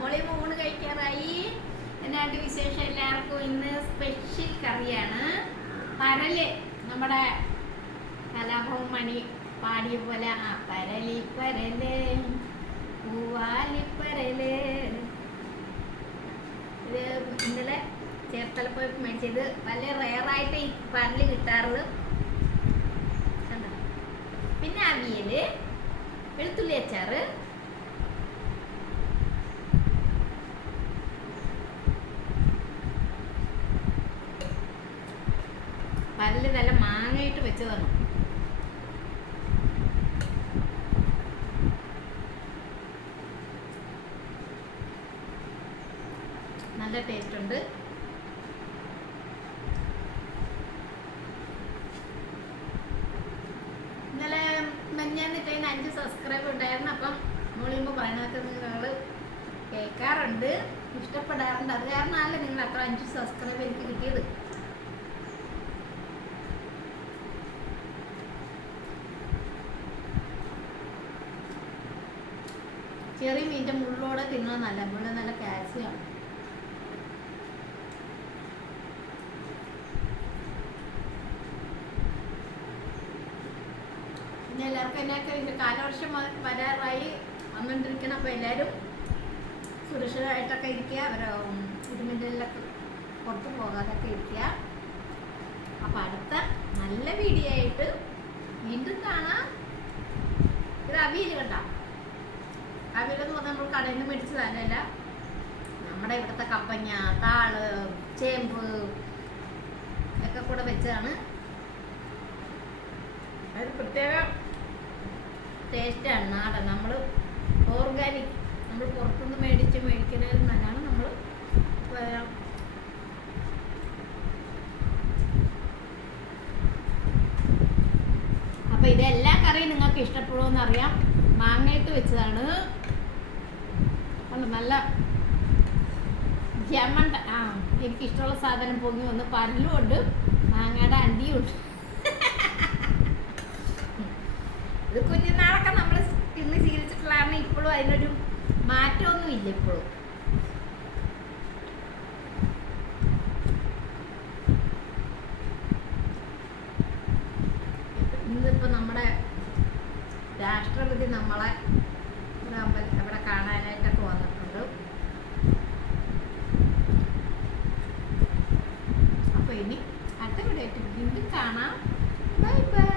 മോളി ഊണ് കഴിക്കാറായി. എന്നാണ്ട് വിശേഷം എല്ലാവർക്കും? ഇന്ന് സ്പെഷ്യൽ കറിയാണ് പരല്. നമ്മുടെ കലാഭവൻ മണി പാടിയ പോലെ പരലി പരല് പൂവാലി പരല്. ഇത് ഇന്നലെ ചേർത്തല പോയി മേടിച്ചത്. വളരെ റെയറായിട്ട് ഈ പരല് കിട്ടാറുള്ളത്. പിന്നെ അവിയല്, വെളുത്തുള്ളി അച്ചാറ്, പരല് നല്ല മാങ്ങയിട്ട് വെച്ചതാണ്. നല്ല ടേസ്റ്റ് ഉണ്ട്. ഇന്നലെ മെഞ്ഞാന്നിട്ട് 5 സബ്സ്ക്രൈബ് ഉണ്ടായിരുന്നു. അപ്പം മോളിയുമ്പോൾ പറയണതൊക്കെ നിങ്ങൾ കേൾക്കാറുണ്ട്, ഇഷ്ടപ്പെടാറുണ്ട്. അത് കാരണമല്ല നിങ്ങൾ അത്ര 5 സബ്സ്ക്രൈബ് എനിക്ക് കിട്ടിയത്. ചെറിയ മീൻ്റെ മുള്ളോടെ തിന്നണം. നല്ല കാൽസ്യമാണ്. പിന്നെ എല്ലാവർക്കും എന്നൊക്കെ കാലവർഷം വരാറായി വന്നുകൊണ്ടിരിക്കണം. അപ്പോൾ എല്ലാവരും സുരക്ഷിതമായിട്ടൊക്കെ ഇരിക്കുക. അവരെ ഇരുമിൻ്റെലൊക്കെ പുറത്ത് പോകാതൊക്കെ ഇരിക്കുക. അപ്പോൾ അടുത്ത നല്ല വീഡിയോ ആയിട്ട് വീണ്ടും കാണാം. ഇത് അവിയൽ കണ്ട. അവിയലെന്ന് പറഞ്ഞാൽ നമ്മൾ കടയിൽ നിന്ന് മേടിച്ചതല്ല, നമ്മുടെ ഇവിടുത്തെ കപ്പങ്ങ, താള്, ചേമ്പ് ഒക്കെ കൂടെ വെച്ചതാണ്. അത് പ്രത്യേക ടേസ്റ്റാണ്. നാടൻ, നമ്മൾ ഓർഗാനിക്, നമ്മൾ പുറത്തുനിന്ന് മേടിക്കുന്നതിൽ നല്ലതാണ്. നമ്മൾ അപ്പോൾ ഇതെല്ലാ കറിയും നിങ്ങൾക്ക് ഇഷ്ടപ്പെടുമെന്ന് അറിയാം. മാങ്ങയിട്ട് വെച്ചതാണ്. നല്ല ജമണ്ട. എനിക്കിഷ്ടമുള്ള സാധനം പൊങ്ങി വന്ന് പരലും ഉണ്ട്, മാങ്ങയുടെ അണ്ടിയും ഉണ്ട്. ഇത് കുഞ്ഞുനാളൊക്കെ നമ്മൾ തിന്ന് ശീലിച്ചിട്ടുള്ളതാണ്. ഇപ്പോഴും അതിനൊരു മാറ്റമൊന്നും ഇല്ല. ഇപ്പോഴും ഇന്നിപ്പോൾ നമ്മുടെ രാഷ്ട്രപതി നമ്മളെ അവിടെ കാണാനായിട്ടൊക്കെ വന്നിട്ടുണ്ട്. അപ്പോൾ ഇനി അടുത്ത വീഡിയോ ആയിട്ട് വീണ്ടും കാണാം. Bye bye.